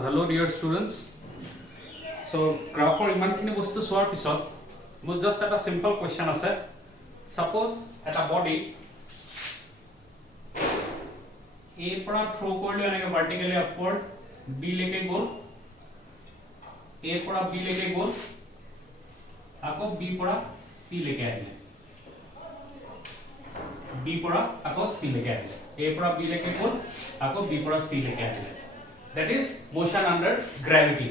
So hello dear students. So graph for ইমানখিনি বস্তু চোৱাৰ পিছত মোৰ জাস্ট এটা সিম্পল কোৱেশ্চন আছে. Suppose এটা body A পৰা থ্ৰো কৰিলে এনেকে ভাৰ্টিকেলি আপৱাৰ্ড B লৈকে গ'ল, A পৰা B লৈকে গ'ল, আকৌ B পৰা C লৈকে আহিলে, B পৰা আকৌ C লৈকে আহিলে, A পৰা B লৈকে গ'ল, আকৌ B পৰা C লৈকে আহিলে. That is motion under gravity.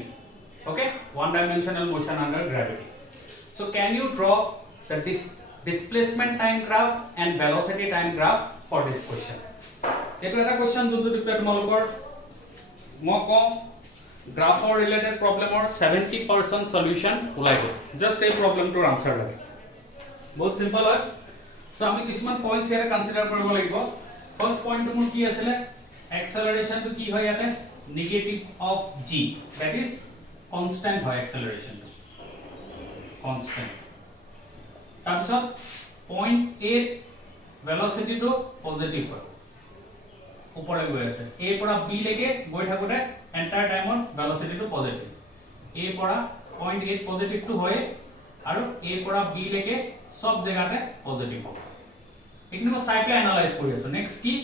Okay, one dimensional motion under gravity. So can you draw the displacement time graph and velocity time graph for this question? Eto eta question jodu dikte tomolokor mo ko graph or related problem or 70% solution ulai go. Just a problem to answer lage. Bahut simple hoy. So ami kisman points here consider koribo lagibo. First point to mur ki asile acceleration to ki hoy yate negative of g, that is constant hoy acceleration, constant. Tarpisot 0.8 velocity to positive hoy, upore goi ase A pora B leke goi thakote entire time on velocity to positive, A pora 0.8 positive to hoy aru A pora B leke sob jagate positive hoy. Ekhini mo cycle analyze kori aso. Next ki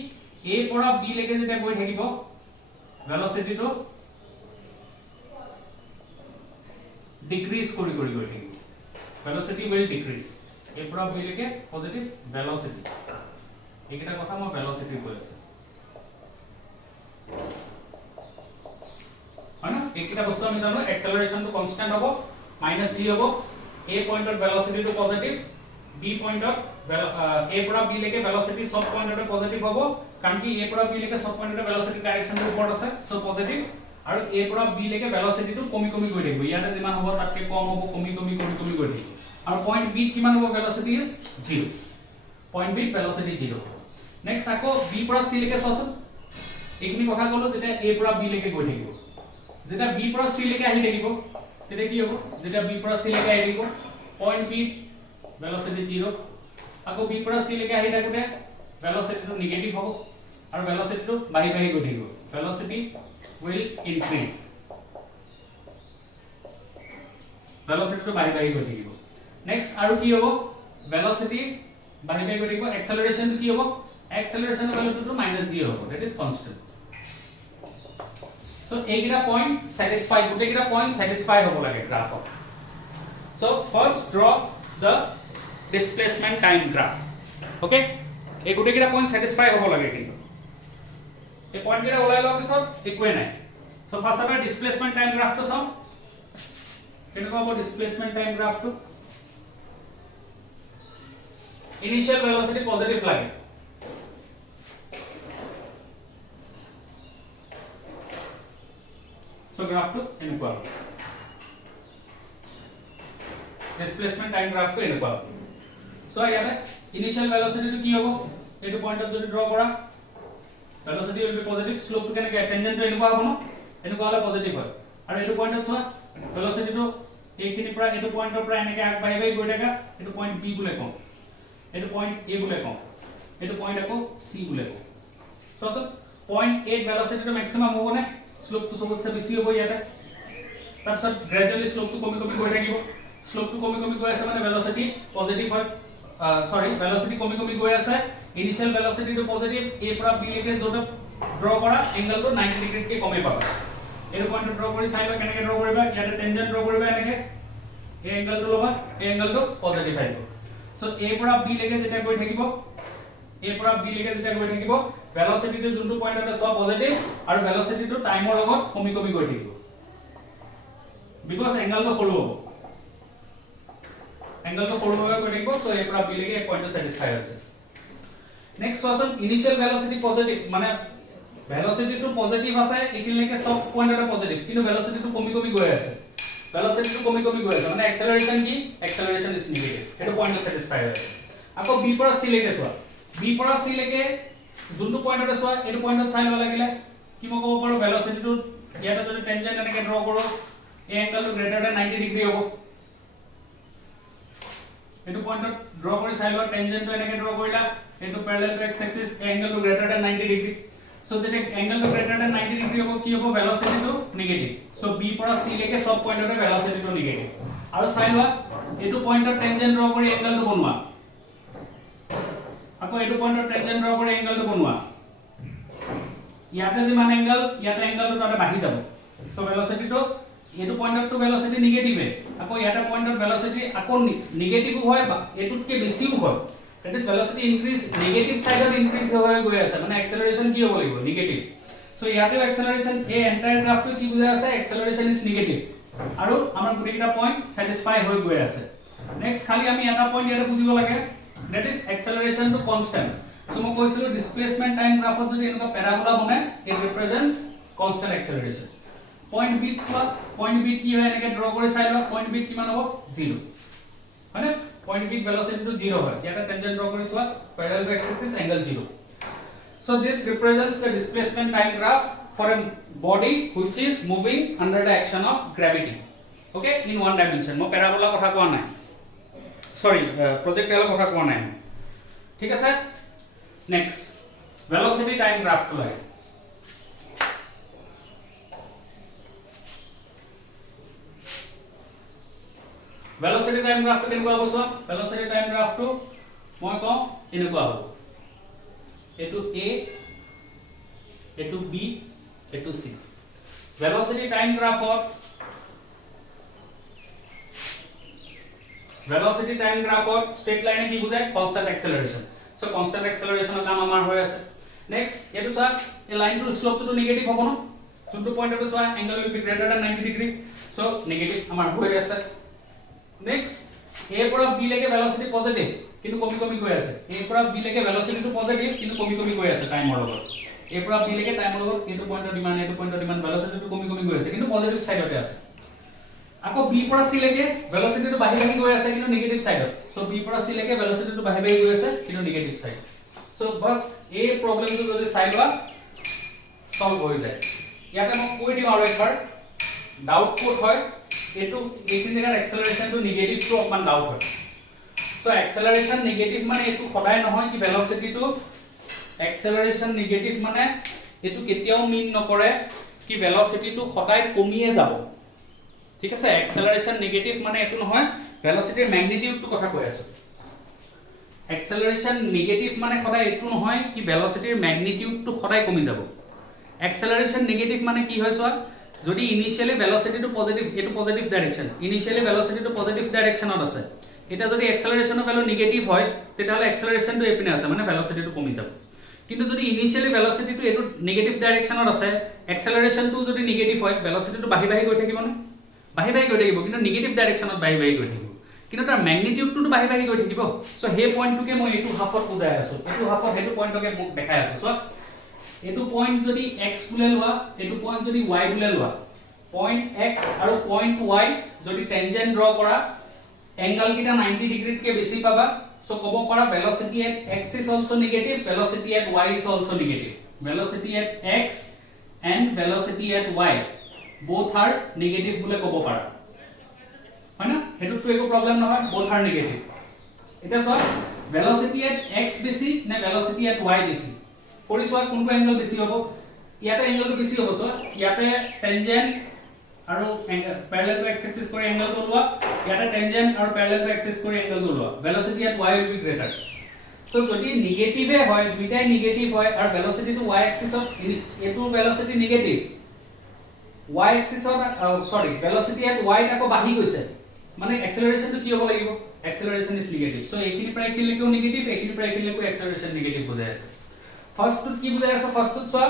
A pora B leke jeta goi thakibo velocity to decrease kori kori goi thakibo, velocity will decrease. A pora B leke positive velocity, ekita kotha mo velocity koi ase ana. Ekita bostu ami jano acceleration to constant hobo minus g hobo, A point of velocity to positive, B point of A pora B leke velocity sob point of positive hobo কারণ কি A পৰা B লৈকে সব পয়েন্টৰ velocity direction টো ওপৰত আছে, so positive, আৰু A পৰা B লৈকে ভেলোসিটি টো কমি কমি গৈ থাকিব, ইয়াতে যিমান হ'ব তাতকে কম হ'ব, কমি কমি গৈ থাকিব, আৰু পয়েন্ট B কিমান হ'ব, velocity is 0, point B velocity 0. Next আকৌ B পৰা C লৈকে চোৱাচোন, এইখিনি কথা ক'লো যেতিয়া A পৰা B লৈকে গৈ থাকিব, যেতিয়া B পৰা C লৈকে আহি থাকিব তেতিয়া কি হ'ব, যেতিয়া B পৰা C লৈকে আহি থাকিব পয়েন্ট B ভেলোসিটি 0, আকৌ B পৰা C লৈকে আহি থাকোতে velocity to negative hobo aru velocity to bahi bahi goi thakibo, velocity will increase, velocity to bahi bahi goi thakibo. Next aru ki hobo, velocity bahi bahi goi thakibo, acceleration to ki hobo, acceleration value to minus g hobo, that is constant. So ekita point satisfy, gute kita point satisfy hobo lage graph. So first draw the displacement time graph. Okay, এই গুটেকিটা point satisfy হ'ব লাগে, কিন্তু এই point কিটা ওলাই লোৱাৰ পিছত একোৱে নাই. সো ফাৰ্স্ট আমাৰ ডিসপ্লেসমেন্ট টাইম গ্ৰাফটো চাও, কেনেকুৱা হ'ব ডিসপ্লেসমেন্ট টাইম গ্ৰাফটো. ইনিশিয়াল ভেলোসিটি পজিটিভ লাগে, সো গ্ৰাফটো এনেকুৱা হ'ব, ডিসপ্লেসমেন্ট টাইম গ্ৰাফটো এনেকুৱা হ'ব. সো ইয়াতে ইনিশিয়াল ভেলোসিটি to কি হ'ব, এইটো পয়েন্টত যদি ড্ৰ কৰা velocity will be positive, slope to কেনেকৈ টেনজেন্ট এনেকুৱা হ'ব ন, এনেকুৱা হলে পজিটিভ হয়, আৰু এইটো পয়েন্টত চোৱা velocity to এইখিনি পৰা এইটো পয়েন্টৰ পৰা এনেকৈ আগবাঢ়ি বাঢ়ি গৈ থকা, এইটো পয়েন্ট B বুলে কম, এইটো পয়েন্ট A বুলে কম, এইটো পয়েন্ট আকৌ C বুলে কম. চোৱাচোন 0.8 velocity to maximum হ'ব নে, slope to সবতছে বেছি হ'ব ইয়াতে, তাৰপিছত গ্ৰেজুৱেলি slope to কমি কমি গৈ থাকিব, slope to কমি কমি গৈ আছে মানে velocity পজিটিভ হয়, sorry velocity কমি কমি গৈ আছে, initial velocity to positive, A পৰা B লৈকে যত ড্ৰ কৰা এংগল টো 90 ডিগ্ৰী কে কমে পাবা. এইটো পয়েন্ট ড্ৰ কৰি চাইবা কেনেকৈ ড্ৰ কৰিবা, ইয়াতে টেনজেন্ট ড্ৰ কৰিবা এনেকৈ, এই এংগল টো লবা, এই এংগল টো পজিটিভ আহিব. সো A পৰা B লৈকে যেতিয়া গৈ থাকিব, A পৰা B লৈকে যেতিয়া গৈ থাকিব velocity টো যোনটো পয়েন্ট আছে সব পজিটিভ, আৰু velocity টো টাইমৰ লগত কমি কমি গৈ থাকিব, বিকজ এংগল টো সৰু হ'ব, एंगल तो फोड़ होगा कोई देखो. सो ए पूरा B लेके एक पॉइंट तो सैटिस्फाई है. Next question initial velocity positive माने वेलोसिटी टू पॉजिटिव আছে একিন লেকে সব পয়েন্ট এটা পজিটিভ, কিন্তু वेलोसिटी টু কমি কমি গৈ আছে, वेलोसिटी টু কমি কমি গৈ আছে মানে एक्सेलरेशन কি, एक्सेलरेशन ইজ নেগেটিভ, এটো পয়েন্ট তো সैटिस्फाई হয়. আকৌ B পৰা C লেকে চোৱা, B পৰা C লেকে যোনটো পয়েন্টতে চোৱা এটো পয়েন্টত চাই লব লাগিলে কি মই ক'ব পাৰো, वेलोसिटी টু ইয়াতে যদি টেনজেন্ট এনেকে ড্ৰ কৰো এই angle two greater than 90 degree হ'ব, এটো পয়েন্টত ড্ৰ কৰি চাই লোৱা টেনজেন্ট তো এনেকে ড্ৰ কৰিলা, এটো parallel to x axis, angle two greater than 90 degree. So that angle to greater than 90 degree hobo ki hobo velocity to negative. So b পৰা c লৈকে সব পয়েন্টতে velocity to negative. আৰু চাই লোৱা এটো পয়েন্টৰ টেনজেন্ট ড্ৰ কৰি এংগলটো বনোৱা আকৌ এটো পয়েন্টৰ টেনজেন্ট ড্ৰ কৰি এংগলটো বনোৱা ইয়াতে যিমান এংগল ইয়াতে এংগলটো তাতে বাঢ়ি যাব সো velocity to এটো পয়েন্টৰ টু velocity নেগেটিভ আকৌ ইয়াতে পয়েন্টৰ velocity আকৌ নেগেটিভ হয় এটোতকে বেছিও হয় that is velocity increase negative side of increase হৈ গৈ আছে মানে acceleration কি হ'ব লাগিব negative so ইয়াতে acceleration এই entire graph টো কি বুঝাই আছে acceleration is negative আৰু আমাৰ গোটেইটা পয়েন্ট satisfy হৈ গৈ আছে next খালি আমি এটা পয়েন্ট ইয়াতে বুজিব লাগে that is acceleration to constant so মই কৈছিলো displacement time graph যদি এনেকুৱা প্যাৰাবোলা বনায় it represents constant acceleration point b কি হয় এনেকে ড্ৰ কৰি চাই লোৱা point b কিমান হ'ব 0 মানে point b velocity to 0 হয় ইয়াতে tangent draw কৰিছোৱা parallel to x axis angle 0 so this represents the displacement time graph for a body which is moving under the action of gravity okay in one dimension মই parabola কথা কোৱা নাই sorry projectile কথা কোৱা নাই ঠিক আছে next velocity time graph to হয় velocity time graph to কেনেকুৱা হ'ব চোৱা velocity time graph to মই কওঁ এনেকুৱা হ'ব এটো a এটো b এটো c velocity time graph straight line কি বুজায় constant acceleration so constant acceleration ৰ কাম আমাৰ হৈ আছে next এটো চোৱা এই লাইনটোৰ স্লোপ টো নেগেটিভ হ'ব ন যোনটো পয়েন্ট এটো চোৱা angle will be greater than 90 degree so negative আমাৰ হৈ আছে next a পৰা b লৈকে velocity positive কিন্তু কমি কমি গৈ আছে a পৰা b লৈকে velocity টো positive কিন্তু কমি কমি গৈ আছে টাইমৰ লগত a পৰা b লৈকে টাইমৰ লগত এটো পয়েন্টৰ ডিমান্ড velocity টো কমি কমি গৈ আছে কিন্তু পজিটিভ সাইডতে আছে আকৌ b পৰা c লৈকে velocity টো বাঢ়ি বাঢ়ি গৈ আছে কিন্তু নেগেটিভ সাইডত সো b পৰা c লৈকে velocity টো বাঢ়ি বাঢ়ি গৈ আছে কিন্তু নেগেটিভ সাইড সো বাস এই প্ৰবলেমটো যদি চাই লোৱা সলভ হৈ যায় ইয়াতে মই কৈ দিম আৰু একবাৰ ডাউট কোড হয় এটো এইখিনি জায়গাৰ acceleration টো নেগেটিভ টো অকমান ডাউট হয় সো acceleration নেগেটিভ মানে এটো সদায় নহয় কি velocity টো acceleration নেগেটিভ মানে এটো কেতিয়াও মিন নকৰে কি velocity টো সদায় কমিয়ে যাব ঠিক আছে acceleration নেগেটিভ মানে এটো নহয় velocity magnitude টো কথা কৈ আছো acceleration নেগেটিভ মানে সদায় এটো নহয় কি velocity magnitude টো সদায় কমি যাব acceleration নেগেটিভ মানে কি হয় সোৱা যদি ইনিশিয়ালি velocity to positive এটো positive direction initially velocity to positive ডাইৰেকশনত আছে এটা যদি acceleration ভ্যালু নেগেটিভ হয় তেতিয়াহলে acceleration to এপিনে আছে মানে velocity to কমি যাব কিন্তু যদি ইনিশিয়ালি velocity to এটো নেগেটিভ ডাইৰেকশনত আছে acceleration to যদি নেগেটিভ হয় velocity to বাহি বাহি গৈ থাকিব না বাহি বাহি গৈ থাকিব কিন্তু নেগেটিভ ডাইৰেকশনত বাহি বাহি গৈ থাকিব কিন্তু তাৰ ম্যাগনিটিউড টো বাহি বাহি গৈ থাকিব সো হে পয়েন্টটোকে মই এটো হাফত বুজাই আছো এটো হাফত হেতু পয়েন্টকে মোক দেখাই আছো সো এটো পয়েন্ট যদি x বুলে লোৱা এটো পয়েন্ট যদি y বুলে লোৱা পয়েন্ট x আৰু পয়েন্ট y যদি টেনজেন্ট ড্ৰ কৰা এংগল কিটা 90 ডিগ্ৰীত কে বেছি পাবা সো কব পাৰা velocity at x is also negative velocity at y is also negative velocity at x and velocity at y both are negative বুলে কব পাৰা হয় না হেতু তো একো প্ৰবলেম নহয় both are negative এটা সো velocity at x বেছি নে velocity at y বেছি কৰিছোৱা কোনটো এংগল বেছি হ'ব ইয়াতে এংগলটো বেছি হ'ব সো ইয়াতে টেনজেন্ট আৰু parallel to x axis কৰি এংগলটো লোৱা ইয়াতে টেনজেন্ট আৰু parallel to x axis কৰি এংগলটো লোৱা velocity at y will be greater so যদি নেগেটিভ হয় দুইটাই নেগেটিভ হয় আৰু velocity to y axis of এটো velocity negative y axis sorry velocity at y taco বাঢ়ি গৈছে মানে acceleration to কি হ'ব লাগিব acceleration is negative so এইখিনি প্ৰায় কি লিখো নেগেটিভ এইখিনি প্ৰায় কি লিখো acceleration নেগেটিভ বুজাই আছে ফাৰ্স্ট টু কি বুজাই আছে ফাৰ্স্ট টু চোৱা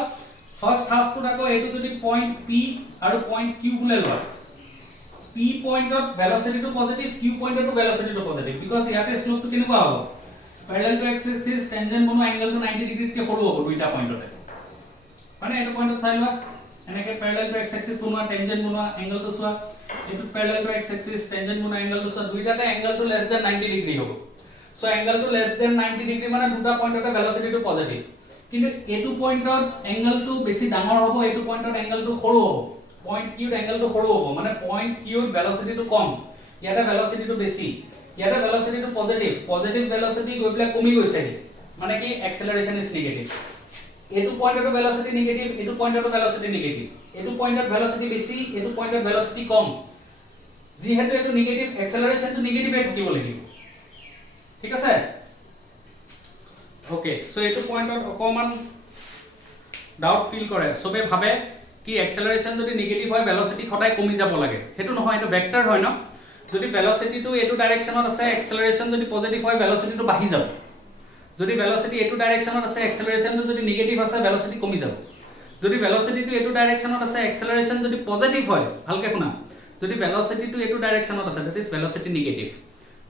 ফাৰ্স্ট হাফ টু টাকো এটো যদি পয়েন্ট p আৰু পয়েন্ট q বুলে লোৱা p পয়েন্টত velocity to positive q পয়েন্টত velocity to positive because ইয়াতে স্লোপ to কেনেকুৱা হ'ব parallel to x axis tangent বনো angle to 90 ডিগ্ৰীত কে সৰু হ'ব দুইটা পয়েন্টতে মানে এটো পয়েন্টত চাই লোৱা এনেকে parallel to x axis বনোৱা tangent বনোৱা angle to চোৱা এটো parallel to x axis tangent বনোৱা angle to চোৱা দুইটাতে angle to less than 90 degree হ'ব so angle to less than 90 degree মানে দুটা পয়েন্টতে velocity to positive কিন্তু এটো পয়েন্টত angle to বেছি ডাঙৰ হ'ব এটো পয়েন্টত angle to সৰু হ'ব পয়েন্ট q angle to সৰু হ'ব মানে পয়েন্ট q velocity to কম ইয়াতে velocity to বেছি ইয়াতে velocity to positive velocity গৈ পেলাই কমি গৈছে মানে কি acceleration is negative এটো পয়েন্টৰ ভেলোসিটি নেগেটিভ, এটো পয়েন্টৰ ভেলোসিটি নেগেটিভ, এটো পয়েন্টৰ ভেলোসিটি বেছি, এটো পয়েন্টৰ ভেলোসিটি কম, যিহেতু এটো নেগেটিভ এক্সেলাৰেশনটো নেগেটিভে থাকিব লাগিব, ঠিক আছে। ওকে, সো এটো পয়েন্টত অকমান ডাউট ফিল কৰে, সবে ভাবে কি এক্সেলাৰেশন যদি নেগেটিভ হয় ভেলোসিটি সদায় কমি যাব লাগে, হেতু নহয়, এটো ভেক্টৰ হয় ন। যদি ভেলোসিটিটো এটো ডাইৰেকশনত আছে, এক্সেলাৰেশন যদি পজিটিভ হয় ভেলোসিটিটো বাঢ়ি যাব, যদি ভেলোসিটি এটো ডাইৰেকশনত আছে, এক্সেলাৰেশনটো যদি নেগেটিভ আছে ভেলোসিটি কমি যাব, যদি ভেলোসিটিটো এটো ডাইৰেকশনত আছে, এক্সেলাৰেশন যদি পজিটিভ হয়, ভালকে শুনা, যদি ভেলোসিটিটো এটো ডাইৰেকশনত আছে দ্যাট ইজ ভেলোসিটি নেগেটিভ,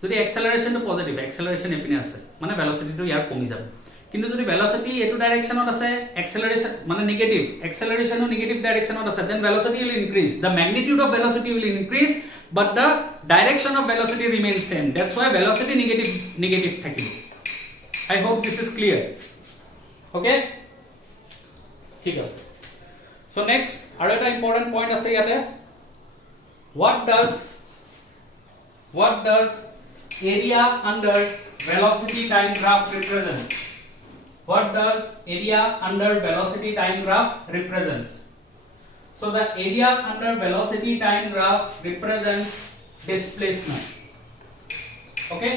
যদি এক্সেলাৰেশনটো পজিটিভ, এক্সেলাৰেশন এপিনে আছে মানে ভেলোসিটিটো ইয়াৰ কমি যাব। কিন্তু যদি ভেলোসিটি এটো ডাইৰেকশনত আছে, এক্সেলাৰেশন মানে নেগেটিভ, এক্সেলাৰেশনও নেগেটিভ ডাইৰেকশনত আছে, then velocity will increase, the magnitude of velocity will increase but the direction of velocity remains same, that's why velocity negative থাকিব। I hope this is clear, okay, ঠিক আছে। so next আৰু এটা important point আছে ইয়াতে, what does area under velocity time graph represents? What does area under velocity time graph represents? So the area under velocity time graph represents displacement, okay.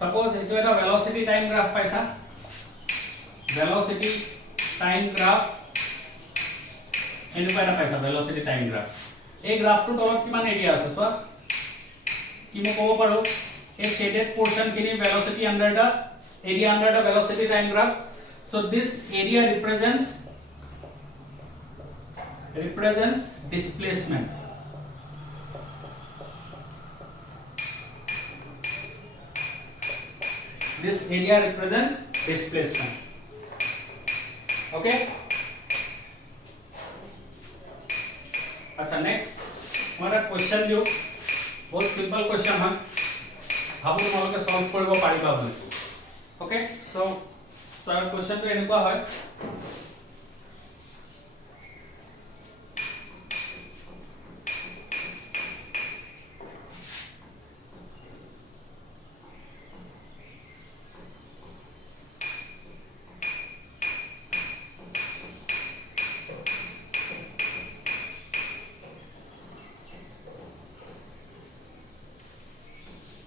Suppose etu eta velocity time graph paisa, velocity time graph enuka eta paisa velocity time graph, এই গ্রাফটো তলত কিমান area আছে চোৱা, কি মই ক'ব পাৰো এই শেডেড পোরশন খিনি velocity under the area under the velocity time graph, so this area represents displacement, this area represents displacement, okay। अच्छा नेक्स्ट हमारा क्वेश्चन जो बहुत सिंपल क्वेश्चन है, भाबो তোমালোকে সলভ কৰিব পাৰিবা বুলি, ओके। सो তাৰ क्वेश्चनটো এনেকুৱা হয়,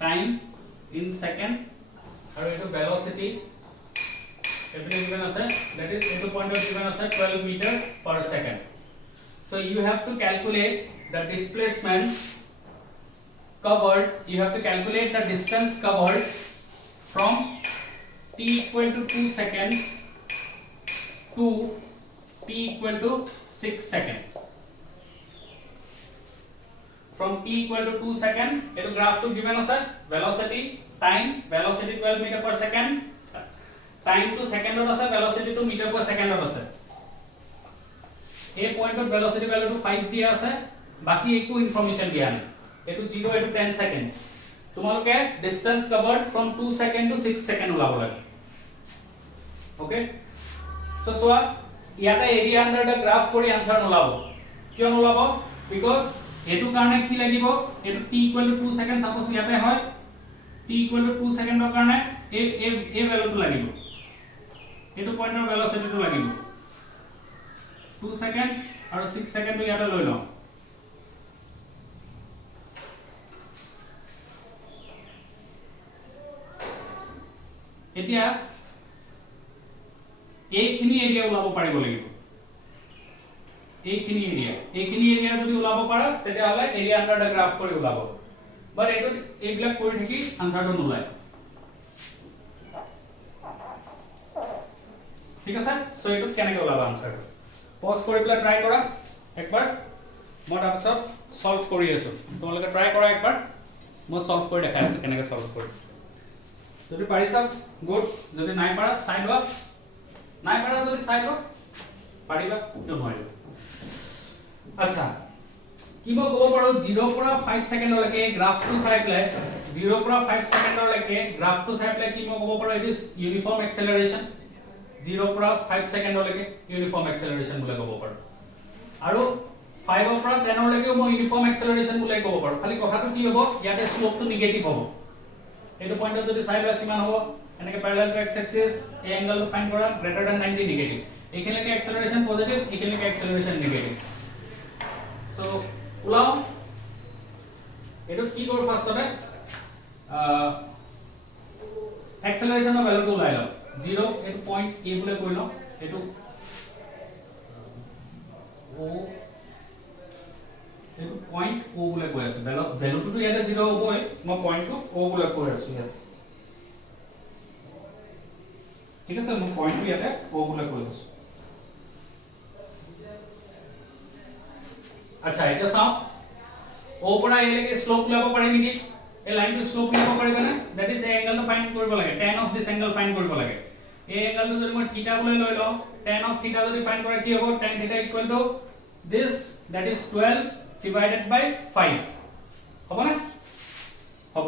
time in second আৰু এটো velocity এপিনে given আছে, that is এটো পয়েন্টত given আছে 12 meter per second, so you have to calculate the displacement covered, you have to calculate the distance covered from t equal to 2 second to t equal to 6 second, from t equal to 2 second eto graph to given আছে, velocity time, velocity 12 meter per second, time to second ot আছে, velocity to meter per second ot আছে, এই পয়েন্টত velocity value to 5 দিয়া আছে, বাকি একো information দিয়া নাই, এটো 0 এটো 10 seconds, তোমালোকে distance covered from 2 second to 6 second ওলাব লাগে, ওকে। সো সোয়া ইয়াটা এরিয়া আন্ডার দা গ্রাফ কৰি আনসাৰ নোলাব, কিয় নোলাব, বিকজ এটো কাৰণে কি লাগিব, এটো t equal to 2 second suppose ইয়াতে হয়, t equal to 2 সেকেন্ডৰ কাৰণে এই ভ্যালুটো লাগিব, এটো পয়েন্টৰ ভেলোসিটিটো লাগিব 2 সেকেন্ড আৰু 6 সেকেন্ড ইয়াতে লৈ লওঁ, এতিয়া এইখিনি এৰিয়া ওলাব পাৰিব লাগিব, এইখিনি এৰিয়া যদি ওলাব পাৰা তেতিয়াহলে এৰিয়া আন্ডাৰ দা গ্ৰাফ কৰি ওলাব, বাট এটো এইবিলাক কৰি থাকি আনসাৰটো নোলায়, ঠিক আছে। সো এটো কেনেকৈ ওলাব আনসাৰটো, পজ কৰি পেলাই ট্ৰাই কৰা একবাৰ, মই তাৰপিছত সলভ কৰি আছো, তোমালোকে ট্ৰাই কৰা একবাৰ, মই সলভ কৰি দেখাই আছো কেনেকৈ সলভ কৰি, যদি পাৰিছা গুড, যদি নাই পাৰা চাই লোৱা, নাই পাৰা যদি চাই লোৱা, পাৰিবা কিয় নোৱাৰিবা। আচ্ছা কি মই ক'ব পাৰো 0 পৰা 5 সেকেন্ডলৈকে গ্ৰাফটো চাই প্লে 0 পৰা 5 সেকেন্ডলৈকে গ্ৰাফটো চাই প্লে কি মই ক'ব পাৰো ইট ইজ ইউনিফৰ্ম এক্সেলাৰেশন 0 পৰা 5 সেকেন্ডলৈকে ইউনিফৰ্ম এক্সেলাৰেশন বুলি ক'ব পাৰো আৰু 5 ৰ পৰা 10 লৈকে মই ইউনিফৰ্ম এক্সেলাৰেশন বুলাই ক'ব পাৰো খালি কথাটো কি হ'ব ইয়াতে স্লোপটো নেগেটিভ হ'ব এইটো পইণ্টত যদি চাই লোৱা কিমান হ'ব এনেকে প্যাৰালাল টু x এক্সিস এই এংগেলটো ফাইন্ড কৰা গ্ৰেটাৰ দ্যান 90 নেগেটিভ এইখিনিলৈকে এক্সেলাৰেশন পজিটিভ এইখিনিলৈকে এক্সেলাৰেশন নেগেটিভ সো উলাও এটো কি কৰো ফাৰ্ষ্টতে এক্সেলাৰেশনৰ ভ্যালুটো উলাই লও 0 এটো পইণ্ট a বুলে কৈ লও এটো o এটো পইণ্ট o বুলে কৈ আছে ভ্যালুটো তো ইয়াতে 0 হ'বই মই পইণ্টটো o বুলে কৈ আছো ইয়াত ঠিক আছে মই পইণ্টটো ইয়াতে o বুলে কৈ আছো আচ্ছা এটা চাও o পৰা a লৈকে স্লোপ উলাব পাৰি নেকি এই লাইনটো স্লোপ উলাব পাৰিব না দ্যাট ইজ এই এংগেলটো ফাইন্ড কৰিব লাগে tan of this angle find কৰিব লাগে এই এংগেলটো যদি মই থিটা বুলে লৈ লও tan অফ থিটা যদি ফাইন্ড কৰা কি হ'ব tan থিটা equal to this that is 12 divided by 5 হ'ব না হ'ব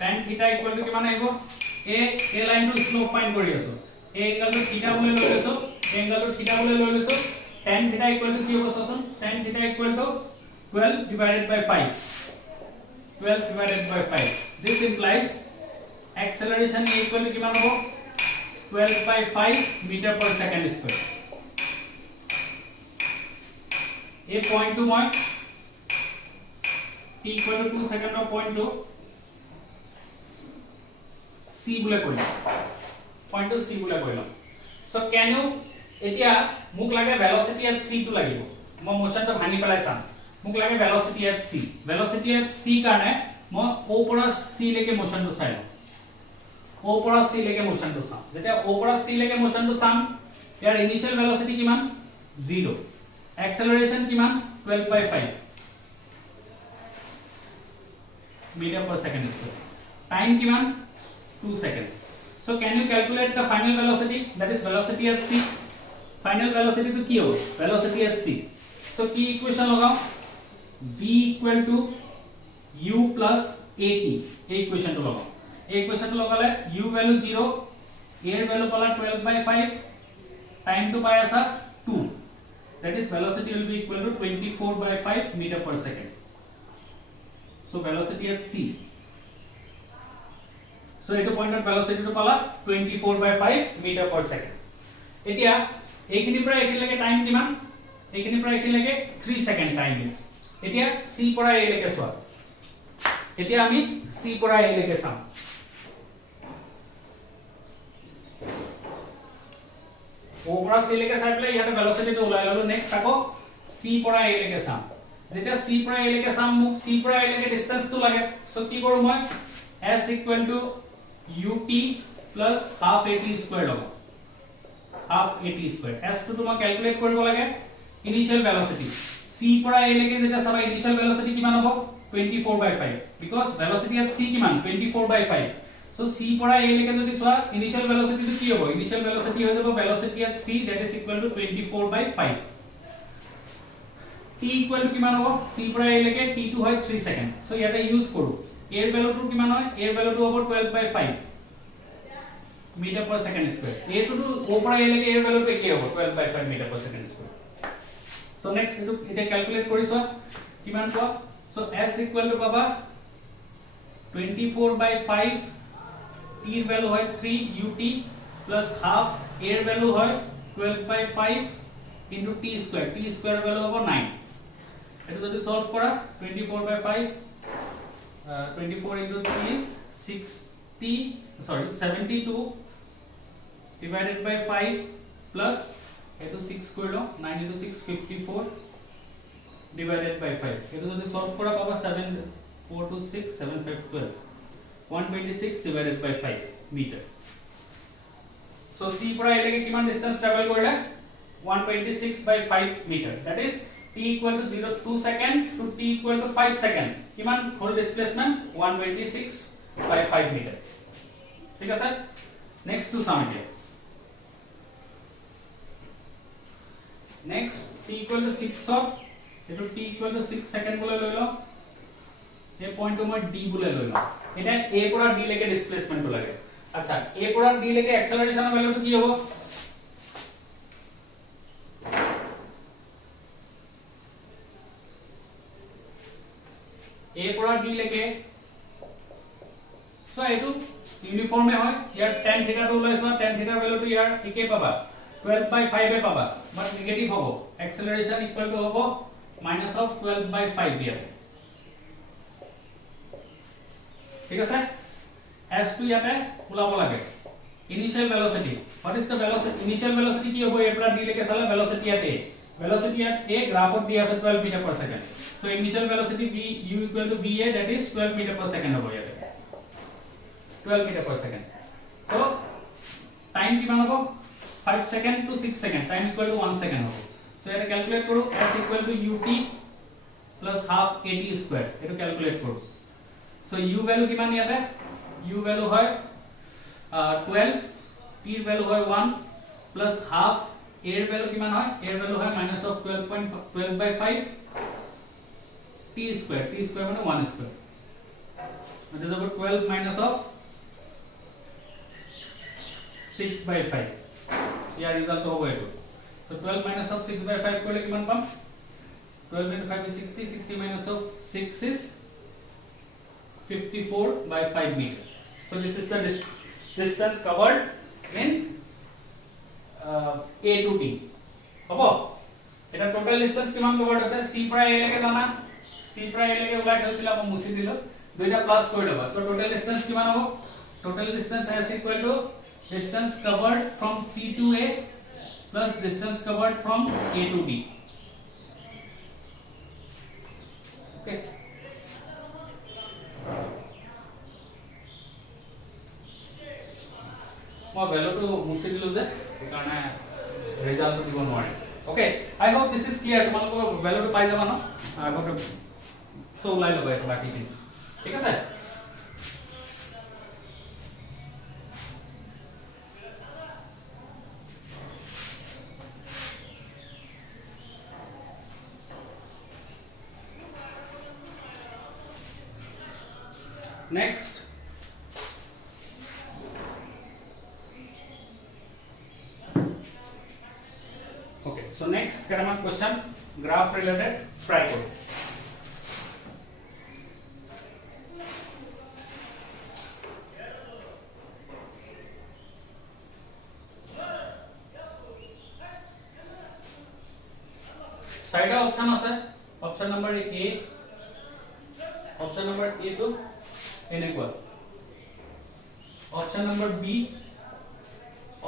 tan theta equal to কিমান আহিব a লাইন টু স্লোপ ফাইন্ড কৰি আছো এই এংগেলটো থিটা বুলে লৈ লৈছো এংগেলটো থিটা বুলে লৈ লৈছো tan theta equal to কি হ'ব চাচোন tan theta equal to 12 divided by 5 12 divided by 5 this implies acceleration equal to কিমান হ'ব 12 by 5 meter per second square a point to moi t equal to 2 second of point to c bule koilo point to c bule koilo so can you etia muk lage velocity at c to lagibo mo motion to bhangi pelai sam muk lage velocity at c karone mo o pora c leke motion to sai o পৰা c লৈকে মোশনটো চাম যেতিয়া o পৰা c লৈকে মোশনটো চাম ইয়াৰ initial velocity কিমান 0 এক্সেলাৰেশন কিমান 12 by 5 meter per second square time কিমান 2 second so can you calculate the final velocity that is velocity at c final velocity to কি হ'ব velocity at c so কি ইকুয়েশন লগাও v equal to u plus at এই ইকুয়েশনটো লগাও এই ইকুয়েশনটো লগালে u value 0 a এর ভ্যালু পালা 12 by 5 টাইম টু পাই আসা 2 that is velocity will be equal to 24 by 5 meter per second so velocity at c so eto point of velocity to pala 24 by 5 meter per second etia এইখিনি পৰা একিলৈকে time কিমান এইখিনি পৰা একিলৈকে 3 second time is এতিয়া c পৰা a লৈকে সোৱা এতিয়া আমি c পৰা a লৈকে চাম o পৰা c লৈকে চাই পেলাই ইয়াতে ভেলোসিটি টো ওলাই ললো নেক্সট আকৌ c পৰা a লৈকে চাম যেতিয়া c পৰা a লৈকে চাম মোক c পৰা a লৈকে ডিসটেন্স টো লাগে সো কি কৰো মই s equal to ut plus half at square লব half at square s to মই ক্যালকুলেট কৰিব লাগে ইনিশিয়াল ভেলোসিটি c পৰা a লৈকে যেতিয়া চাবা ইনিশিয়াল ভেলোসিটি কিমান হ'ব 24 by 5 because velocity at c কিমান 24 by 5 so c পৰা a লৈকে যদি সোৱা ইনিশিয়াল ভেলোসিটি টো কি হ'ব ইনিশিয়াল ভেলোসিটি হৈ যাব velocity at c that is equal to 24 by 5 t equal to কিমান হ'ব c পৰা a লৈকে t টো হয় 3 সেকেন্ড so ইয়াতে ইউজ কৰো a এর ভ্যালু টো কিমান হয় a এর ভ্যালু টো হ'ব 12 by 5 meter per second square a to o পৰা a লৈকে a এর ভ্যালু টো কি হ'ব 12 by 5 meter per second square so next এটা ক্যালকুলেট কৰিছো কিমান পোৱা so s equal to পাবা 24 by 5 t এর ভ্যালু হয় 3 ut plus half a এর ভ্যালু হয় 12 by 5 into t square এর ভ্যালু হবে 9 এটা যদি সলভ করা 24 by 5 24 into 3 is 72 divided by 5 plus eto 6 korlo 9 into 6 54 divided by 5 eto jodi solve kora paba 7 4 to 6 7 5 12 126 divided by 5 meter so c pora elege kiman distance travel korila 126 by 5 meter that is t equal to 0 2 second to t equal to 5 second kiman whole displacement 126 by 5 meter ঠিক আছে next to sum here next t equal to 6 of eto t equal to 6 second bole loi lo e point to moi d bole loi lo eta a pora d leke displacement to lage acha a pora d leke acceleration value to ki hobo a পৰা d লৈকে so এটো ইউনিফৰ্মে হয় ইয়াৰ tan থিটা টো ওলাইছো tan থিটাৰ ভ্যালুটো ইয়াৰ একে পাবা 12/5 এ পাবা বাট নেগেটিভ হ'ব এক্সেলাৰেশন ইকুৱেল টু হ'ব -12/5 ইয়াৰ ঠিক আছে s টো ইয়াতে ওলাব লাগে initial velocity what is the velocity initial velocity কি হ'ব এ পৰা d লৈকে চালে velocity at a গ্ৰাফত দি আছে 12 metre per second so initial velocity v u equal to va that is 12 meter per second হ'ব ইয়াতে 12 meter per second so time কিমান হ'ব 5 second to 6 second time equal to 1 second হ'ব so এটা calculate কৰো s equal to ut plus half at square এটো calculate কৰো so u value কিমান ইয়াতে u value হয় 12 t value হয় 1 plus half a value কিমান হয় a value হয় -12/5 t square মানে 1 square that is about 12 minus of 6/5 year result হ'ব এটো so 12 minus of 6/5 কৰিলে কিমান পাম 12 into 5 is 60 60 minus of 6 is 54/5 meter so this is the distance covered in a to d হ'ব এটা total distance কিমান covered আছে c পৰা a লৈকে জানা c পৰা a লৈকে উলাই থৈছিল আমি মুছি দিলো দুইটা প্লাস কৰি লবা সো টোটাল ডিসটেন্স কিমান হ'ব total distance s equal to distance covered from c to a plus distance covered from a to d okay মই ভ্যালুটো মুছি দিলো যে কারণে ৰিজাল্টটো দিব নোৱাৰি okay I hope this is clear তোমালোকৰ ভ্যালুটো পাই যাবা ন আগতে সো ওলাই লবা এটা বাকি ঠিক আছে next okay so next grammar question graph related try koro side option আছে option number a option number a to এনেকুৱা option number b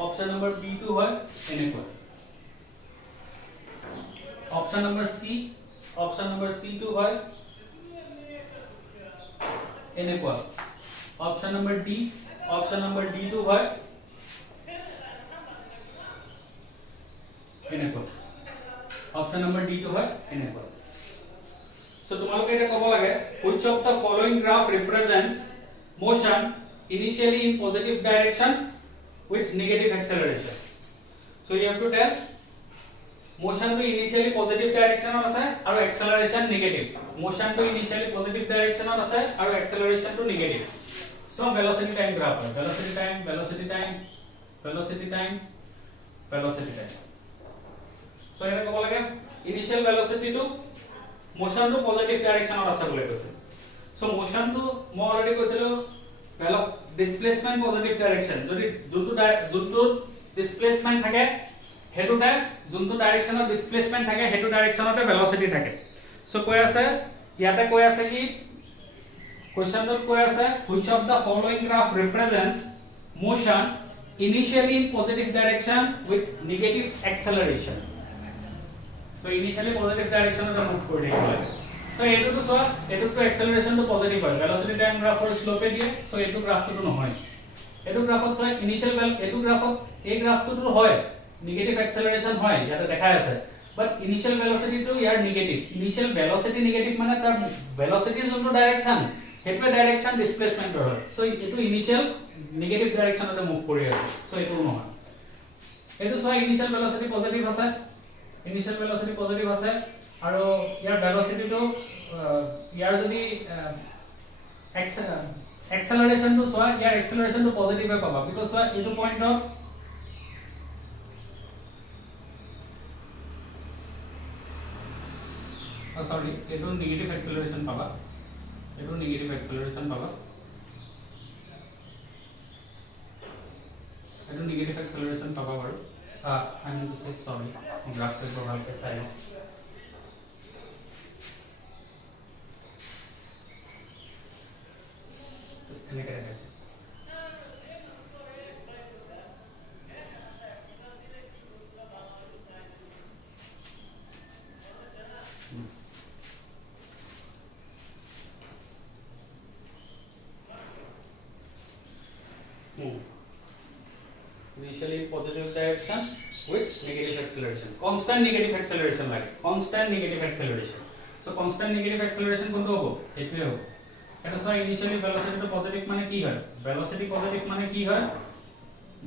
option number b to হয় এনেকুৱা option number c to হয় এনেকুৱা option number d to হয় এনেকুৱা option number d to হয় এনেকুৱা so তোমালোকে এটা ক'ব লাগে which of the following graph represents motion initially in positive direction with negative acceleration so you have to tell motion to initially positive direction আছে আৰু acceleration negative motion to initially positive direction আছে আৰু acceleration to negative so velocity time graph হয় velocity time so এটা ক'ব লাগে initial velocity to motion to positive direction আছে বলে কৈছে so motion to মই অলৰেডি কৈছিলো displacement positive direction যদি যোনটো displacement থাকে হেতুটা যোনটো ডাইৰেকশনত ডিসপ্লেসমেন্ট থাকে হেতু ডাইৰেকশনতে ভেলোসিটি থাকে সো কৈ আছে ইয়াতে কৈ আছে কি কোৱেশ্চনটো কৈ আছে which of the following graph represents motion initially in positive direction with negative acceleration so initially positive direction to move কৰি থাকিব লাগে so এটো তো সো এটো তো acceleration তো পজিটিভ হয় velocity time graph or slope দিয়ে so এটো গ্রাফটো তো নহয় এটো গ্রাফত হয় ইনিশিয়াল এটো গ্রাফত এই গ্রাফটো তো হয় negative acceleration হয় ইয়াতে দেখাই আছে but initial velocity to year negative initial velocity negative মানে তাৰ velocity যোনটো ডাইৰেকশন হেতু ডাইৰেকশন ডিসপ্লেসমেন্ট হয় so এটো initial negative direction তে মুভ কৰি আছে so এটো নহয় এটো সো initial velocity positive আছে আৰু ইয়াৰ velocity to ইয়াৰ যদি acceleration to সো ইয়াৰ acceleration to positive এ পাবা because সো এটো পয়েন্টত sorry এটো নেগেটিভ acceleration পাবা एटू नेगेटिव एक्सेलरेशन पाबा एटू नेगेटिव एक्सेलरेशन पाबा बारो I mean to say sorry graph पे को भालके चाइ लो एने करे আছে initially positive direction with negative acceleration constant negative acceleration like constant negative acceleration so constant negative acceleration কোনটো হ'ব এটোৱে হ'ব এটা সা initially velocity to positive মানে কি হয় velocity positive মানে কি হয়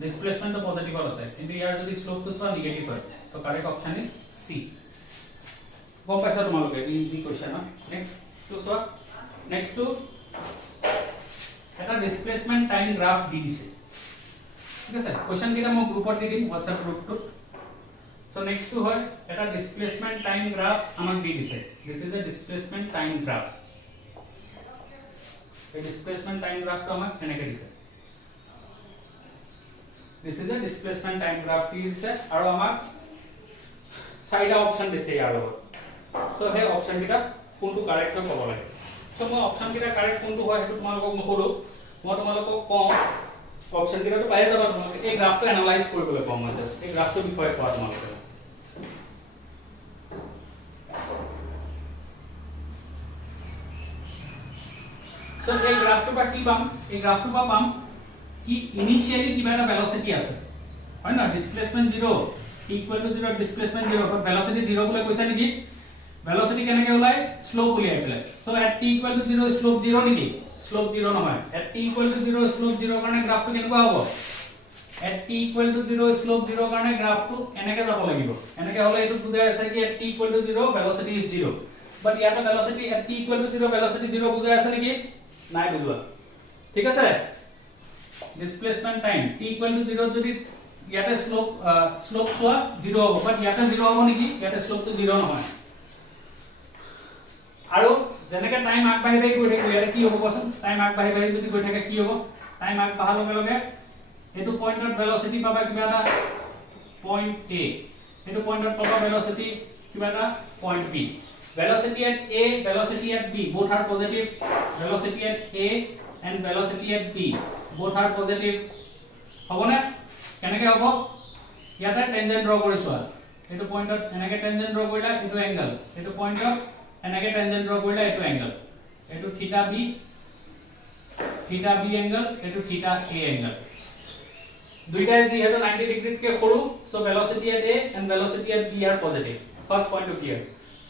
displacement to positive আছে কিন্তু ইয়াৰ যদি slope to সা negative হয় so correct option is C গম পাইছা তোমালোকে easy question next to সা next to এটা displacement time graph দি দিছে ঠিক আছে क्वेश्चन কিটা মই গ্ৰুপত দি দিম WhatsApp গ্ৰুপটো সো নেক্সট টু হয় এটা ডিসপ্লেসমেন্ট টাইম গ্রাফ আমাক দি দিছে this is a displacement time graph এই ডিসপ্লেসমেন্ট টাইম গ্রাফটো আমাক এনেকে দিছে this is a displacement time graph দিছে আৰু আমাক চাৰিটা অপচন দিছে ইয়াৰ লগত সো হে অপচন কিটা কোনটো কাৰেক্ট হ'ব লাগে সো মই অপচন কিটা কাৰেক্ট কোনটো হয় হেতু তোমালোকক নকৰো মই তোমালোকক কম ऑप्शन किटा तो पाए जाबा তোমালোকে এই গ্রাফটো এনালাইজ কৰিবলৈ কম মই জাস্ট এই গ্ৰাফটো বিষয়ে কোৱা তোমালোকে সো এই গ্রাফটো পা কি পাম এই গ্রাফটো পা পাম কি ইনিশিয়ালি কিবা এটা ভেলোসিটি আছে হয় না displacement 0 equal to 0 displacement 0 but velocity 0 বলে কৈছা নেকি ভেলোসিটি কেনেকে ওলাই স্লোপ উলিয়াই পেলাই so at t equal to 0 slope 0 নেকি স্লোপ 0 নহয় at t equal to 0 slope 0 কাৰণে গ্ৰাফটো কেনেকুৱা হ'ব at t equal to 0 slope 0 কাৰণে গ্ৰাফটো এনেকে যাব লাগিব এনেকে হলে এটো বুজাই আছে কি at t equal to 0 velocity is 0 বাট ইয়াতে velocity at t equal to 0 velocity 0 বুজাই আছে নেকি নাই বুজোৱা ঠিক আছে displacement time t equal to 0 যদি ইয়াতে স্লোপ সোৱা 0 হ'ব বাট ইয়াতে 0 হ'ব নেকি ইয়াতে স্লোপটো 0 নহয় আৰু যেনেকে টাইম আগবাঢ়ি বাঢ়ি গৈ থাকে ইয়াতে কি হ'ব কোৱাচোন টাইম আগবাঢ়ি বাঢ়ি যদি গৈ থাকে কি হ'ব টাইম আগবাঢ়াৰ লগে লগে এটো পইণ্টত ভেলোসিটি পাবা কিবা এটা পইণ্ট a এটো পইণ্টত পাবা ভেলোসিটি কিবা এটা point b velocity at a velocity at b both are positive velocity at a and velocity at b both are positive হবনে কেনেকে হ'ব ইয়াতে টেনজেন্ট ড্ৰ কৰিছো এটো পইণ্টত এনেকে টেনজেন্ট ড্ৰ কৰিলা এটো এংগল এটো পইণ্টত এনেকে টেনজেন্ট ড্ৰ কৰিলে এটো এংগল এটো থিটা b এংগল এটো থিটা a এংগল দুইটাই যেহেতু 90 ডিগ্ৰীত কে সৰু so velocity at a and velocity at b are positive first point to clear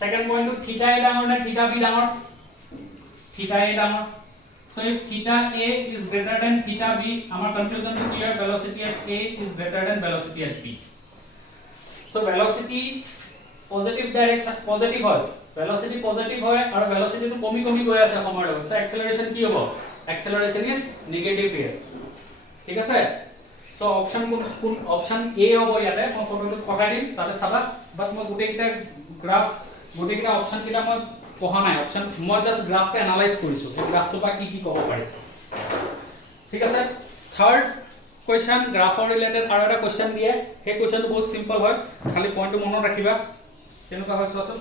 second point to theta a ডাঙৰ নে theta b ডাঙৰ theta a ডাঙৰ so if theta a is greater than theta b আমাৰ conclusion to clear velocity at a is greater than velocity at b so velocity positive direction positive হয় velocity positive হয় আৰু velocity টো কমি কমি গৈ আছে সময়ৰ লগত সো acceleration কি হ'ব acceleration is negative here ঠিক আছে সো অপচন কোন অপচন এ হ'ব ইয়াতে মই ফটোটো পঠাই দিম তাতে চাবা বাট মই গোটেইটা গ্ৰাফ গোটেইটা অপচন কিটা মই পঢ়া নাই অপচন মই জাস্ট গ্ৰাফটো এনালাইজ কৰিছো এই গ্ৰাফটো পা কি কি ক'ব পাৰি ঠিক আছে থাৰ্ড কোৱেশ্চন গ্ৰাফৰ ৰিলেটেড আৰু এটা কোৱেশ্চন দিয়ে সেই কোৱেশ্চনটো বহুত সিম্পল হয় খালি পইণ্টটো মনত ৰাখিবা কেনেকুৱা হয় চোৱাচোন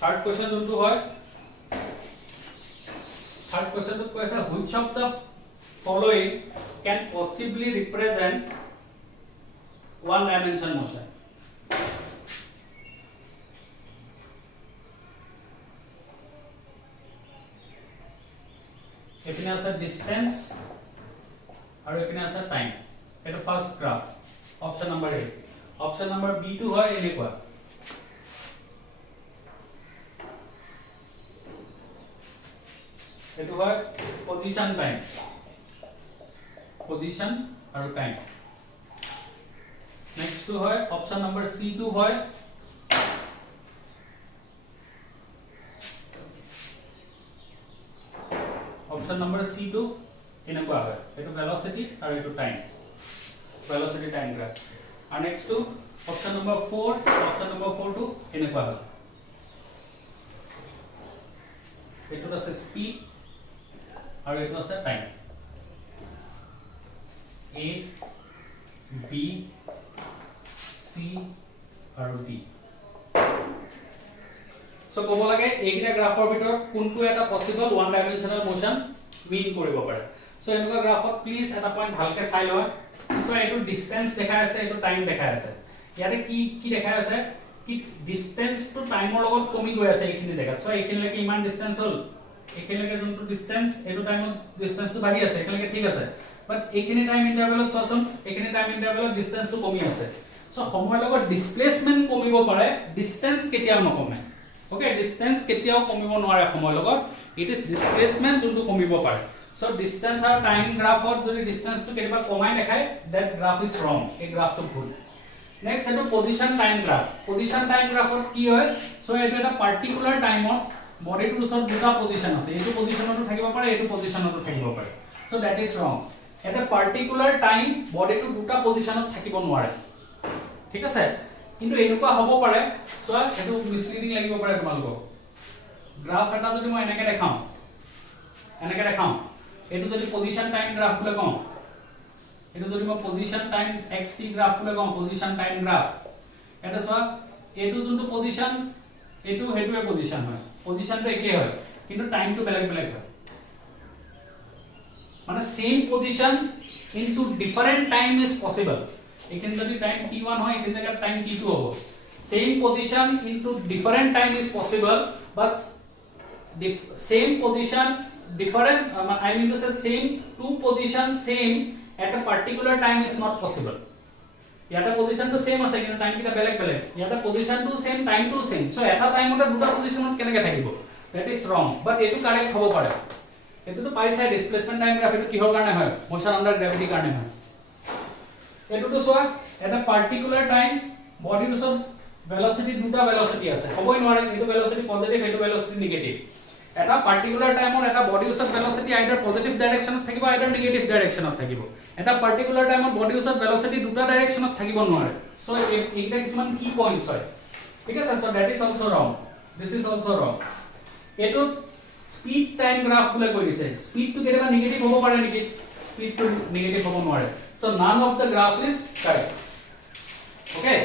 थर्ड क्वेश्चन जोंटू হয় थर्ड क्वेश्चन तो কৈছে which of the following can possibly represent one dimension motion এপিনে আছে distance আৰু এপিনে আছে টাইম এটা first graph option number A option number B2 হয় এনেকুৱা এটো হয় পজিশন টাইম পজিশন আৰু টাইম নেক্সট টু হয় অপশন নাম্বাৰ C2 হয় অপশন নাম্বাৰ C2 এনেকুৱা হয় এটো ভেলোসিটি আৰু এটো time velocity time graph. And next to option number 4 to এনেকুৱা হয় এটো আছে speed আৰু এটো আছে time A B C আৰু D সো ক'ব লাগে এইটা গ্ৰাফৰ ভিতৰত কোনটো এটা পসিবল ওয়ান ডাইমেনশনাল মোশন মিন কৰিব পাৰে সো এনেকুৱা গ্ৰাফত প্লিজ এটা পইণ্ট ভালকে চাই লয় সো এটো ডিসটেন্স দেখাই আছে এটো টাইম দেখাই আছে ইয়াতে কি দেখাই আছে কি ডিসটেন্স টু টাইমৰ লগত কমি গৈ আছে এইখিনি জায়গা সো এইখিনিলৈকে ইমান ডিসটেন্স হল এইখিনিলৈকে যোনটো ডিসটেন্স এটো টাইমত ডিসটেন্সটো বাঢ়ি আছে এইখিনিলৈকে ঠিক আছে বাট এইখিনি টাইম ইন্টাৰভেলত চোৱাচোন এইখিনি টাইম ইন্টাৰভেলত ডিসটেন্সটো কমি আছে সো সময়ৰ লগত ডিসপ্লেসমেন্ট কমিব পাৰে ডিসটেন্স কেতিয়াও নকমে ওকে ডিসটেন্স কেতিয়াও কমিব নোৱাৰে সময়ৰ লগত ইট ইজ ডিসপ্লেসমেন্ট যোনটো কমিব পাৰে সো ডিসটেন্স আৰু টাইম গ্ৰাফত যদি ডিসটেন্সটো কেতিয়াবা কমাই দেখায় দ্যাট গ্ৰাফ ইজ ৰং এই গ্ৰাফটো ভুল নেক্সট এটো পজিশন টাইম গ্ৰাফত কি হয় সো এটো এটা পাৰ্টিকুলাৰ টাইমত বডিটোৰ ওচৰত দুটা পজিশন আছে এটো পজিশনতো থাকিব পাৰে এটো পজিশনতো থাকিব পাৰে সো দ্যাট ইজ ৰং এটা পাৰ্টিকুলাৰ টাইম বডিটো দুটা পজিশনত থাকিব নোৱাৰে ঠিক আছে কিন্তু এনেকুৱা হ'ব পাৰে সো এটো মিসলিডিং লাগিব পাৰে তোমালোকক গ্ৰাফ এটা যদি মই এনেকে দেখাও এটো যদি পজিশন টাইম গ্ৰাফ বুলি কওঁ এটো যদি মই পজিশন টাইম xt গ্ৰাফ বুলি কওঁ পজিশন টাইম গ্ৰাফ এটা সো এটো যোনটো পজিশন এটো হেতুৱে পজিশন হয় পজিশনটো একে হয় কিন্তু টাইমটো বেলেগ বেলেগ হয় মানে same position into different time is possible এখানে যদি টাইম t1 হয় এখানে জায়গা টাইম t2 হবে same position into different time is possible but same position different I mean to say same two position same at a particular time is not possible yata position to same ase kintu time kita beleg yata position to same time to same so eta time ota duta position ot keneke thakibo that is wrong but etu correct hobo pare etu to paisa displacement time graph etu kihor karone hoy motion under gravity karone hoy etu to soa eta particular time body to sob velocity duta velocity ase hoboi nware etu velocity positive etu velocity negative এটা particular টাইমত এটা body উসত velocity either positive ডাইরেকশনত থাকিব either negative ডাইরেকশনত থাকিব এটা particular টাইমত body উসত velocity দুটা ডাইরেকশনত থাকিব নোৱাৰে সো এইটা কিছুমান কি পয়েন্টস হয় ঠিক আছে so that is also wrong this is also রং এটো স্পিড টাইম গ্রাফ বলে কৈ দিছে স্পিড টু কেতিয়াবা নেগেটিভ হ'ব পাৰে নেকি স্পিড টু নেগেটিভ হ'ব নোৱাৰে so none of the graph is correct okay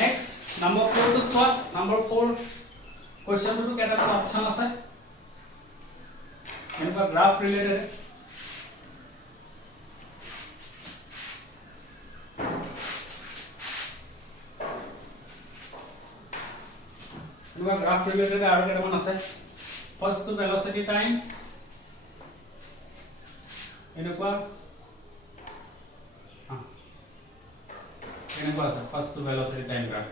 next number 4 টু সো নাম্বার 4 क्वेश्चन टू केटा ऑप्शन আছে এনেকুৱা গ্ৰাফ ৰিলেটেড এনেকুৱা গ্ৰাফ ৰিলেটেড আৰু কেটামান আছে ফাৰ্স্ট টু ভেলোসিটি টাইম এনেকুৱা আছে ফাৰ্স্ট টু velocity time graph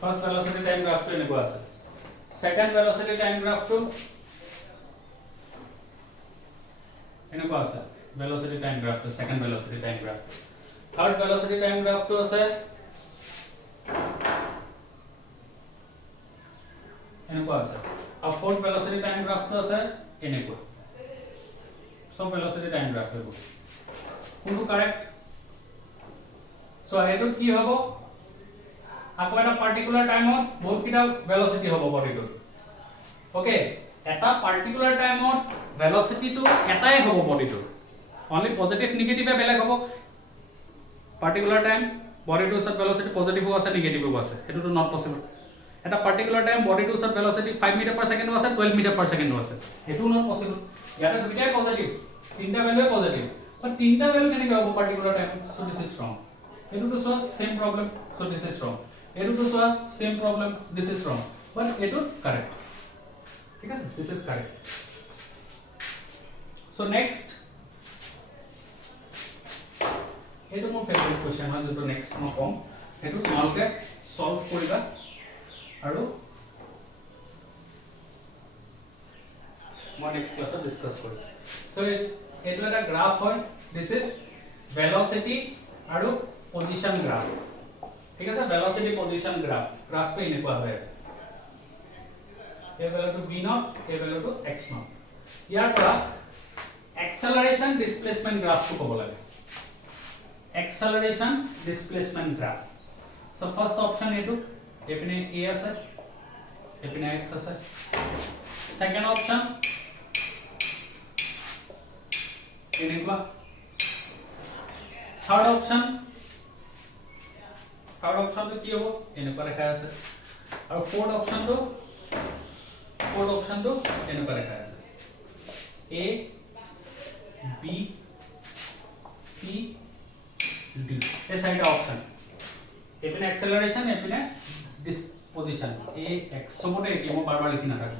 First velocity time graph to এনেকুৱা আছে second velocity time graph to এনেকুৱা আছে velocity time graph to second velocity time graph third velocity time graph to আছে এনেকুৱা আছে আৰু fourth velocity time graph to আছে এনেকুৱা সব velocity time graph হ'ব কোনটো কারেক্ট সো এটো কি হ'ব আকৌ এটা পার্টিকুলার টাইমত বহুত কিটা ভেলোসিটি হ'ব বডিটোৰ ওকে এটা পাৰ্টিকুলাৰ টাইমত ভেলোসিটি টু এটাই হ'ব বডিটোৰ অনলি পজিটিভ নেগেটিভ বেলেগ হ'ব পাৰ্টিকুলাৰ টাইম বডিটোৰ ওচৰত ভেলোসিটি পজিটিভ আছে নেগেটিভ আছে এটো নট পসিবল এটা পাৰ্টিকুলাৰ টাইম বডিটোৰ ওচৰত ভেলোসিটি 5 মিটাৰ পাৰ সেকেন্ড আছে 12 মিটাৰ পাৰ সেকেন্ড আছে এটো নট পসিবল ইয়াতে দুইটাই পজিটিভ তিনটা ভ্যালু পজিটিভ বাট তিনটা ভ্যালু কেনেকৈ হ'ব particular time so this is wrong এটো তো same problem so this is wrong এটো তো same problem this is wrong বাট এটো কারেক্ট ঠিক আছে this is correct so next এটো মোৰ ফেভাৰিট কোশ্চেন হয় যেটো নেক্সট মই কম এটো তোমালোকে সলভ কৰিবা আৰু মই নেক্সট ক্লাছত ডিসকাস কৰিম সো এটো এটা গ্ৰাফ হয় দিস ইজ ভেলোসিটি আৰু পজিশন গ্ৰাফ ঠিক আছে ভেলোসিটি পজিশন গ্ৰাফ গ্ৰাফটো এনেকুৱা হৈ আছে এই ভ্যালুটো v নট এই ভ্যালুটো x নট ইয়াৰ পৰা acceleration displacement graph to kobo lage acceleration displacement graph so first option etu epine a ase epine x ase second option enekwa third option to ki hobo enekwa rekha ase aru fourth option to enekwa rekha ase a B C D ये side option एपिने acceleration एपिने disposition ए x सबटे एके म बार बार लिखि ना थाकো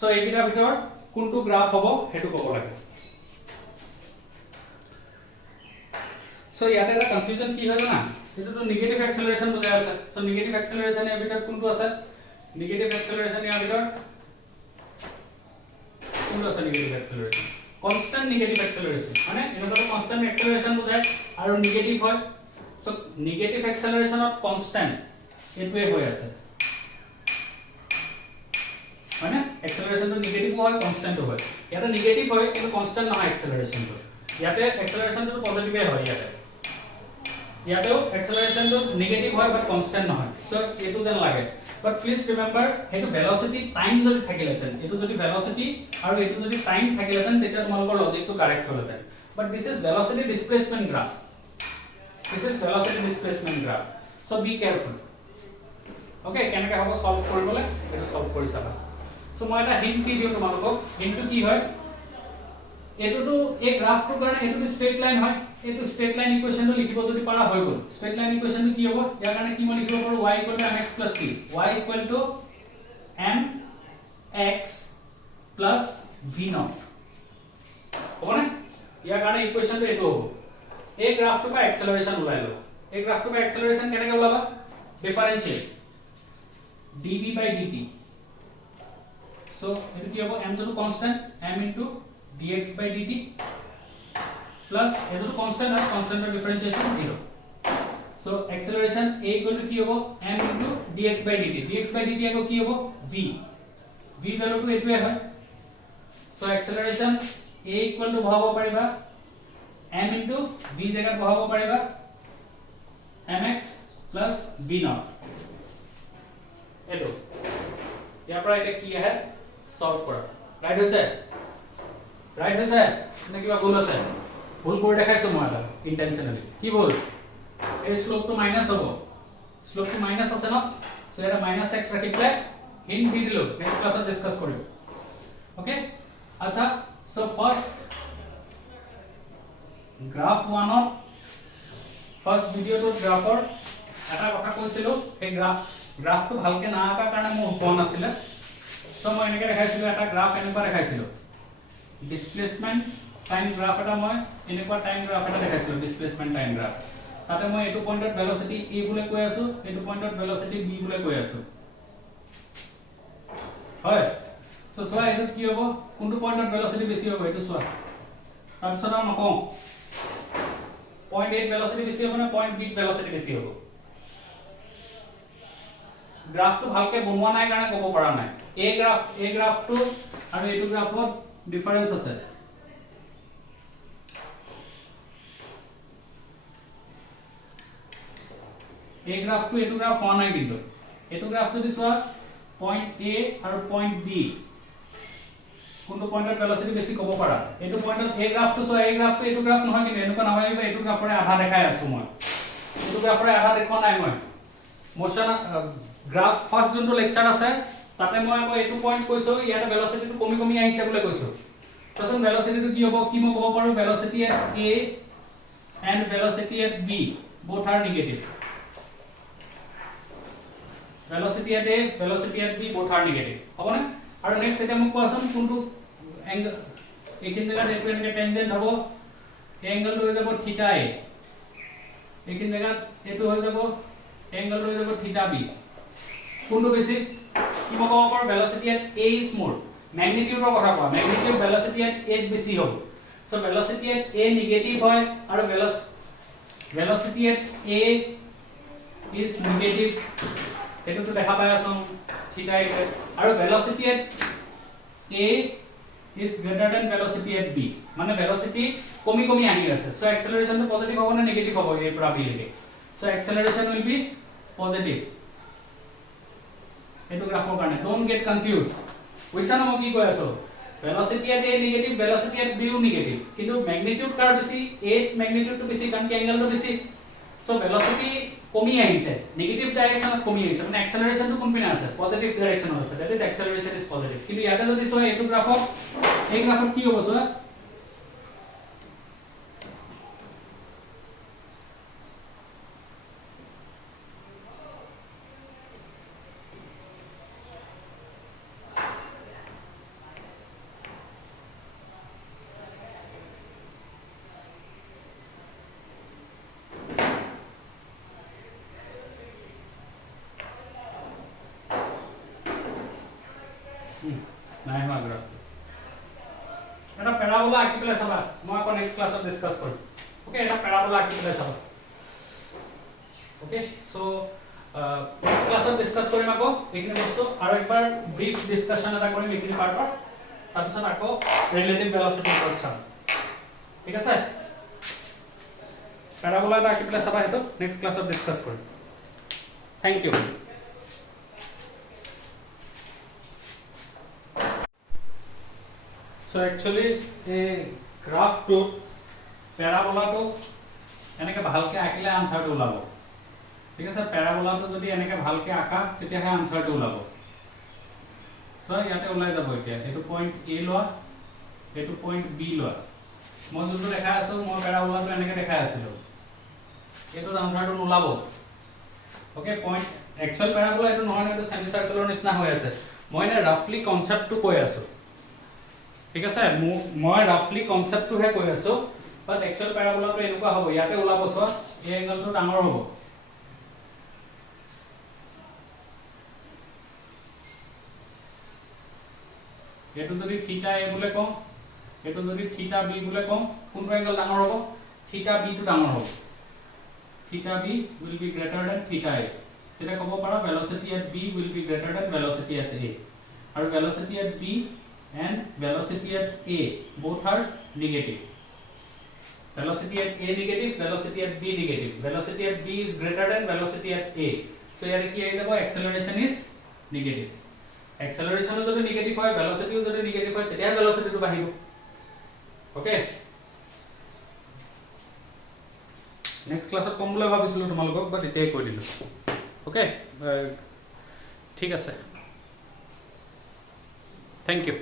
सो EBITDA ভিতৰত কোনটো graph হ'ব হেতু ক'ব লাগে सो ইয়াতে এটা কনফিউজন কি হয় জানা এটোটো নেগেটিভ एक्सेलरेशन বুজাই আছে সো নেগেটিভ एक्सेलरेशन এ ভিতৰত কোনটো আছে নেগেটিভ एक्सेलरेशन ইয়াৰ ভিতৰত কোনটো আছে negative acceleration constant negative acceleration মানে এনেকুৱা constant acceleration বুজায় আৰু নেগেটিভ হয় so negative acceleration of constant এটোৱে হৈ আছে মানে acceleration টো নেগেটিভ হয় constant হয় ইয়াতে নেগেটিভ হয় কিন্তু constant নহয় acceleration টো ইয়াতে acceleration টো পজিটিভে হয় ইয়াতেও acceleration টো নেগেটিভ হয় বাট constant নহয় সো এটো যেন লাগে but please remember hetu velocity time jodi thakileten etu jodi velocity aru etu jodi time thakileten teta tumalokor logic to correct holeten but this is velocity displacement graph so be careful okay kenaka hobo solve koribole etu solve kori saba so moi eta hint di diu tumalokor hint to ki hoy etu to a graph to karone etu straight line hoy etu straight line equation to likhibo jodi para hoy gol straight line equation to ki hobo ya karone ki mo likhibo paru y = mx + c y = mx plus v naught hobo na ya karone equation to etu hobo a graph to ka acceleration ulai lo a graph to ka acceleration kenake ulaba differentiate dv/dt so etu ki hobo m to constant m into dx/dt plus etu constant or constant of differentiation 0 so acceleration a equal to ki hobo m into dx/dt dx/dt ko ki hobo v value to etu hoy so acceleration a equal to bhabo pariba m into v jaga bhabo pariba mx plus v naught etu ইয়াৰ পৰা এটা কি আহে solve কৰা right হৈছে নে কিবা ভুল আছে ভুল কৰি দেখাইছো মই এটা ইন্টেনশনালি কি ভুল এই স্লোপ তো মাইনাস হ'ব স্লোপ তো মাইনাস আছে ন সো এটা মাইনাস x ৰাখি প্লে হিন্ট দি দিলো নেক্সট ক্লাছত ডিসকাস কৰিম ওকে আচ্ছা so first graph 1 of first video তো গ্ৰাফৰ এটা কথা কৈছিলো এই গ্ৰাফটো ভালকে না আঁকা কাৰণে মোৰ কোন আছিল সো মই এনেকৈ দেখাইছিলো এটা গ্ৰাফ এনেকুৱা দেখাইছিলো ডিসপ্লেসমেন্ট টাইম গ্ৰাফ এটা মই এনেকুৱা টাইম গ্রাফ এটা দেখাইছিলো ডিসপ্লেসমেন্ট টাইম গ্রাফ তাতে মই এটো পয়েন্টত ভেলোসিটি a বুলে কৈ আছো এটো পয়েন্টত ভেলোসিটি b বুলে কৈ আছো হয় সো সোয়া এটো কি হ'ব কোনটো পয়েন্টত ভেলোসিটি বেছি হ'ব এটো সোয়া তাৰপিছত আৰু নকওঁ পয়েন্ট a ভেলোসিটি বেছি হ'ব না পয়েন্ট b ভেলোসিটি বেছি হ'ব গ্রাফটো ভালকে বনোৱা নাই কাৰণে ক'ব পৰা নাই a গ্ৰাফটো আৰু এটো গ্ৰাফত ডিফাৰেন্স আছে a গ্ৰাফ টু এটো গ্ৰাফ হোৱা নাই কিন্তু এটো গ্ৰাফ যদি সোৱা পয়েন্ট a আৰু পয়েন্ট b কোনটো পয়েন্টত ভেলোসিটি বেছি ক'ব পাৰা এটো পয়েন্টত a গ্ৰাফ টু সোৱা a গ্ৰাফ টু এটো গ্ৰাফ নহয় কিন্তু এনেকুৱা নহয় এটো গ্ৰাফৰে আধা দেখাই আছো মই এটো গ্ৰাফৰে আধা দেখুৱা নাই মই মোশন গ্রাফ ফার্স্ট যোনটো লেকচার আছে তাতে মই আকৌ এটো পয়েন্ট কৈছো ইয়াতে ভেলোসিটিটো কমি কমি আহিছে বুলি কৈছো সচন ভেলোসিটিটো কি হ'ব কি মই ক'ব পাৰো velocity at a and velocity at b both are negative velocity at a velocity at b both are negative হ'ব না আৰু নেক্সট এটা মোক কোৱাচোন কোনটো এংগল এইখিন জায়গাত এটো এনেকে টেনজেন্ট হ'ব এংগলটো হৈ যাব থিটা a এইখিন জায়গাত এটো হৈ যাব এংগলটো হৈ যাব থিটা b কোনটো বেছি কি মই ক'ব পাৰো velocity at a is more magnitude ৰ কথা কোৱা magnitude velocity at a বেছি হ'ব so velocity at a negative হয় আৰু velocity at a is negative এটোটো দেখা পাই আছো থিটা এ আৰু velocity at a is greater than velocity at b মানে ভেলোসিটি কমি কমি আহি আছে সো এক্সেলাৰেশন তো পজিটিভ হ'ব না নেগেটিভ হ'ব এই পৰা b লৈকে সো এক্সেলাৰেশন will be positive এটো গ্ৰাফৰ কাৰণে ডোন্ট গেট কনফিউজ বুঝছানো মই কি কৈ আছো velocity at a negative velocity at b ও নেগেটিভ কিন্তু ম্যাগনিটিউড কাৰ বেছি a ম্যাগনিটিউড তো বেছি কাৰণ কি অ্যাঙ্গেল তো বেছি সো ভেলোসিটি কমি আহিছে নেগেটিভ ডাইৰেকশনত কমি আহিছে মানে এক্সেলাৰেশন তো কোন পিনে আছে পজিটিভ ডাইৰেকশনত আছে দ্যাট ইজ এক্সেলাৰেশন ইজ পজিটিভ কিন্তু ইয়াতে যদি সো এটো গ্ৰাফত এই গ্ৰাফত কি হ'ব সো নাই হোৱা গ্ৰাফ এটা প্যাৰাবোলা আঁকি পেলাই চাবা মই আকৌ নেক্সট ক্লাছত ডিসকাস কৰিম ওকে এটা প্যাৰাবোলা আঁকি পেলাই চাবা ওকে সো নেক্সট ক্লাছত ডিসকাস কৰিম আকৌ এইখিনি বস্তু আৰু একবাৰ ব্ৰিফ ডিসকাশন এটা কৰিম এইখিনি পাৰ্টৰ তাৰপিছত আকৌ ৰিলেটিভ ভেলোসিটি ওপৰত চাম ঠিক আছে প্যাৰাবোলা এটা আঁকি পেলাই চাবা হেতু নেক্সট ক্লাছত ডিসকাস কৰিম thank you So actually a graph to parabola to এনেকে ভালকে আঁকিলে আনসাৰটো ওলাব ঠিক আছে প্যাৰাবোলাটো যদি এনেকে ভালকে আঁকা তেতিয়াহে আনসাৰটো ওলাব সো ইয়াতে ওলাই যাব এতিয়া এটো পয়েন্ট a লোৱা এটো পয়েন্ট b লোৱা মই যোনটো দেখা আছো মই প্যাৰাবোলাটো এনেকে দেখা আছিলো এটো আনসাৰটো ওলাব ওকে পয়েন্ট একচুয়াল প্যাৰাবোলা এটো নহয় এটো সেমি সাৰ্কেলৰ নিচিনা হৈ আছে মই এনে ৰাফলি কনসেপ্টটো কৈ আছো ঠিক আছে মই ৰাফলি কনসেপ্টটো হে কৈ আছো বাট একচুয়াল প্যাৰাবোলাটো এনেকুৱা হ'ব ইয়াতে ওলাব সো এই এংগলটো ডাঙৰ হ'ব এটো যদি থিটা a বুলে কম এটো যদি থিটা b বুলে কম কোনটো এংগল ডাঙৰ হ'ব থিটা b টো ডাঙৰ হ'ব থিটা b will be greater than theta a তেতিয়া ক'ব পাৰা velocity at b will be greater than velocity at a আৰু velocity at b and velocity at a both are negative velocity at a negative velocity at b negative velocity at b is greater than velocity at a so here কি আই যাব acceleration is negative acceleration যদি negative হয় velocity যদি negative হয় তেতিয়া velocity টো বাঢ়িব okay next ক্লাছত কম বুলি ভাবিছিলো তোমালোকক বাট এতিয়াই কৈ দিলো ওকে ঠিক আছে থ্যাংক ইউ